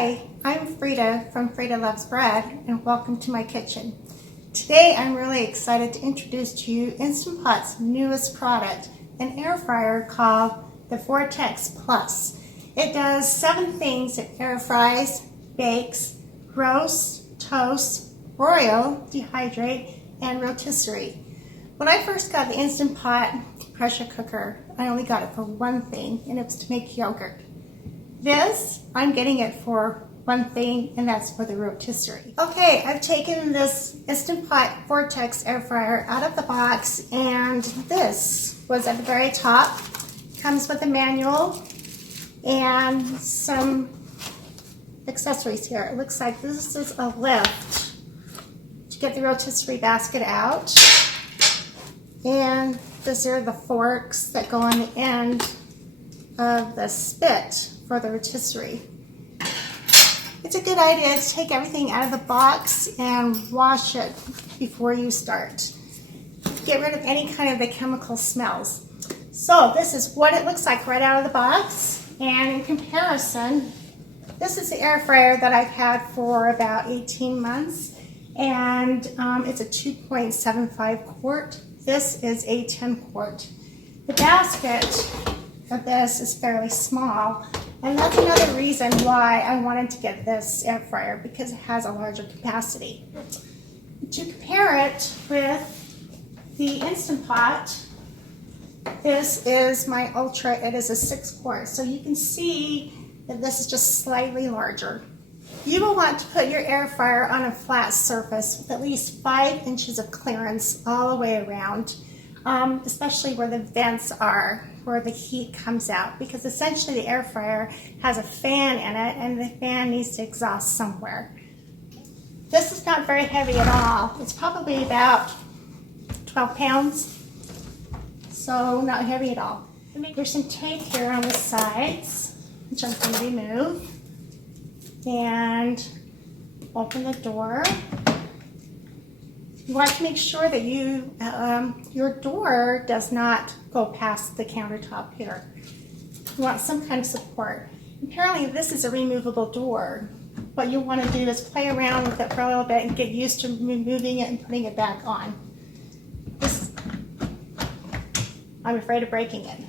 Hi, I'm Frieda from Frieda Loves Bread, and welcome to my kitchen. Today I'm really excited to introduce to you Instant Pot's newest product, an air fryer called the Vortex Plus. It does 7 things: it air fries, bakes, roasts, toasts, broil, dehydrate, and rotisserie. When I first got the Instant Pot pressure cooker, I only got it for one thing, and it was to make yogurt. This, I'm getting it for one thing, and that's for the rotisserie. Okay, I've taken this Instant Pot Vortex air fryer out of the box, and this was at the very top. Comes with a manual and some accessories here. It looks like this is a lift to get the rotisserie basket out. And these are the forks that go on the end of the spit for the rotisserie. It's a good idea to take everything out of the box and wash it before you start. Get rid of any kind of the chemical smells. So this is what it looks like right out of the box. And in comparison, this is the air fryer that I've had for about 18 months. And it's a 2.75 quart. This is a 10 quart. The basket of this is fairly small, and that's another reason why I wanted to get this air fryer, because it has a larger capacity. To compare it with the Instant Pot, this is my Ultra. It is a 6 quart, so you can see that this is just slightly larger. You will want to put your air fryer on a flat surface with at least 5 inches of clearance all the way around, especially where the vents are, where the heat comes out, because essentially the air fryer has a fan in it, and the fan needs to exhaust somewhere. This is not very heavy at all. It's probably about 12 pounds, so not heavy at all. There's some tape here on the sides, which I'm going to remove. And open the door. You want to make sure that your door does not go past the countertop here. You want some kind of support. Apparently this is a removable door. What you want to do is play around with it for a little bit and get used to removing it and putting it back on. I'm afraid of breaking it.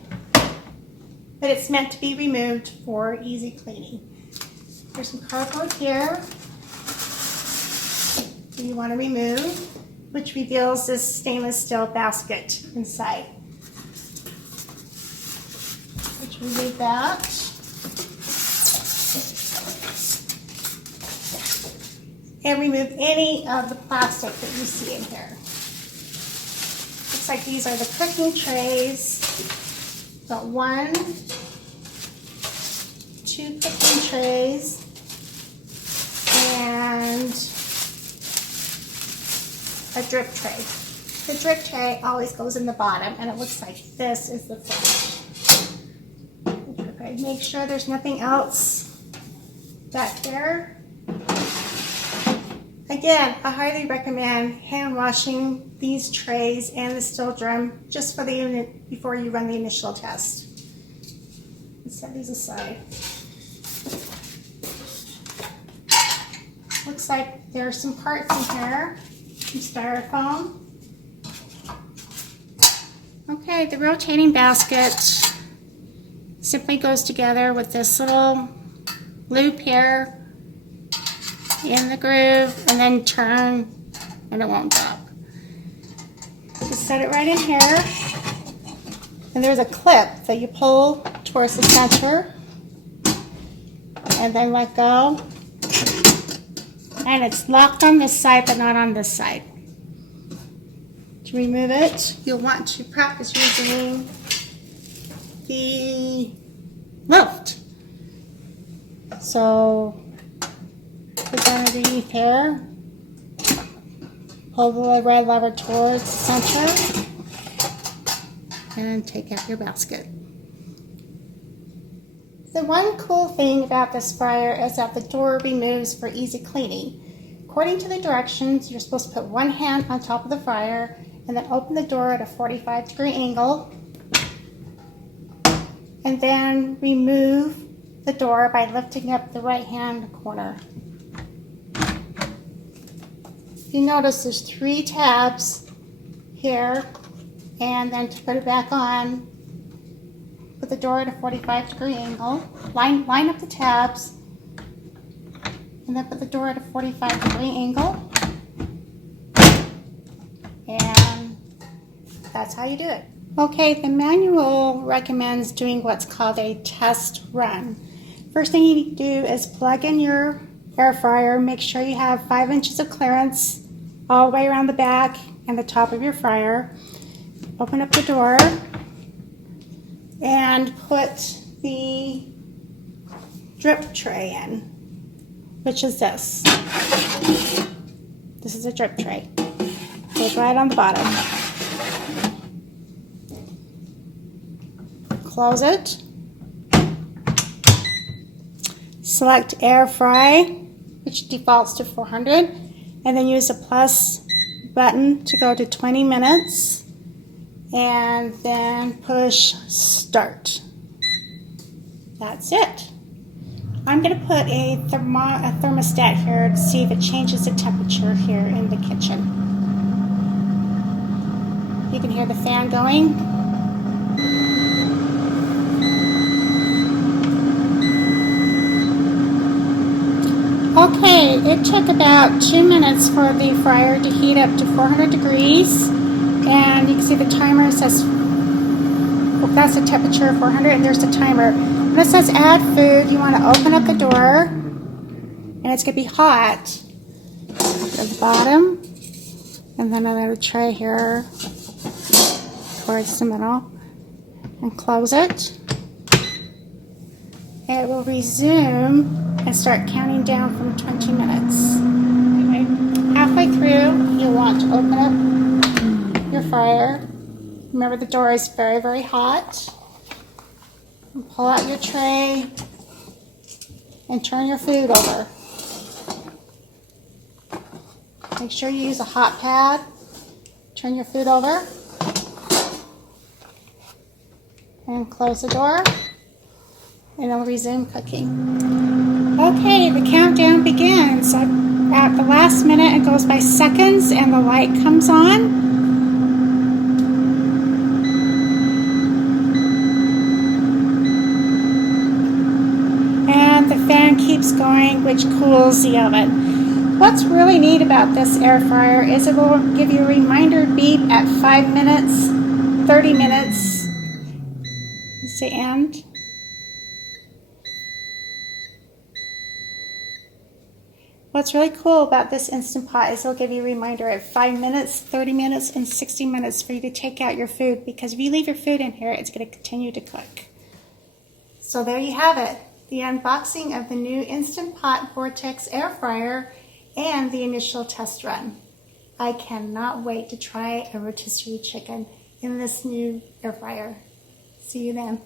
But it's meant to be removed for easy cleaning. There's some cardboard here that you want to remove, which reveals this stainless steel basket inside. Let's remove that. And remove any of the plastic that you see in here. Looks like these are the cooking trays. Got 1, 2 cooking trays, and a drip tray. The drip tray always goes in the bottom, and it looks like this is the front. Okay, make sure there's nothing else back there. Again, I highly recommend hand washing these trays and the steel drum just for the unit before you run the initial test. Let's set these aside. Looks like there are some parts in here, some styrofoam. Okay, the rotating basket simply goes together with this little loop here in the groove, and then turn and it won't drop. Just set it right in here, and there's a clip that you pull towards the center and then let go. And it's locked on this side, but not on this side. To remove it, you'll want to practice using the lift. So, put that underneath here. Pull the red lever towards the center. And take out your basket. The one cool thing about this fryer is that the door removes for easy cleaning. According to the directions, you're supposed to put one hand on top of the fryer and then open the door at a 45-degree angle, and then remove the door by lifting up the right-hand corner. You notice there's 3 tabs here, and then to put it back on, put the door at a 45-degree angle, line up the tabs, and then put the door at a 45-degree angle, and that's how you do it. Okay, the manual recommends doing what's called a test run. First thing you need to do is plug in your air fryer. Make sure you have 5 inches of clearance all the way around the back and the top of your fryer. Open up the door and put the drip tray in, which is this. This is a drip tray. Goes right on the bottom. Close it. Select air fry, which defaults to 400, and then use the plus button to go to 20 minutes, and then push start. That's it. I'm going to put a thermostat here to see if it changes the temperature here in the kitchen. You can hear the fan going. Okay, it took about 2 minutes for the fryer to heat up to 400 degrees, and you can see the timer says, that's the temperature of 400, and there's the timer. When it says add food, you want to open up the door, and it's going to be hot at the bottom, and then another tray here towards the middle, and close it. It will resume and start counting down from 20 minutes. Okay. Halfway through, you'll want to open up your fryer. Remember, the door is very, very hot. And pull out your tray and turn your food over. Make sure you use a hot pad. Turn your food over. And close the door. And it'll resume cooking. Okay, the countdown begins. At the last minute, it goes by seconds, and the light comes on. And the fan keeps going, which cools the oven. What's really neat about this air fryer is it will give you a reminder beep at 5 minutes, 30 minutes. Let's say end. What's really cool about this Instant Pot is it'll give you a reminder at 5 minutes, 30 minutes, and 60 minutes for you to take out your food, because if you leave your food in here, it's going to continue to cook. So there you have it, the unboxing of the new Instant Pot Vortex air fryer and the initial test run. I cannot wait to try a rotisserie chicken in this new air fryer. See you then.